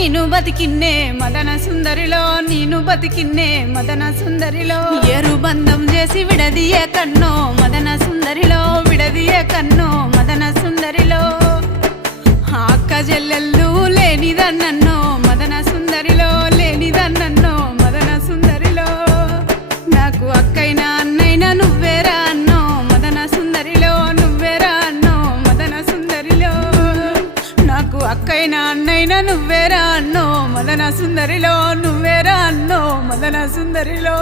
ನೀನು ಬದುಕಿನ್ನೆ మదన సుందరిలో ನೀನು బతికిన్నే మదన సుందరిలో ఏరు బంధం చేసి విడదీయే కన్నో మదన సుందరిలో విడదీయే కన్నో మదన సుందరిలో అక్క చెల్లెళ్ళు లేనిదన్నో మదన సుందరిలో లేనిదన్నో మదన సుందరిలో నాకు అక్కైనా అన్నైనా నువ్వేరా అన్నో మదన సుందరిలో నువ్వేరా అన్నో మదన సుందరిలో నాకు అక్కైనా అన్నైనా నువ్వేరా అన్నో మదన సుందరిలో నువ్వేరా అన్నో మదన సుందరిలో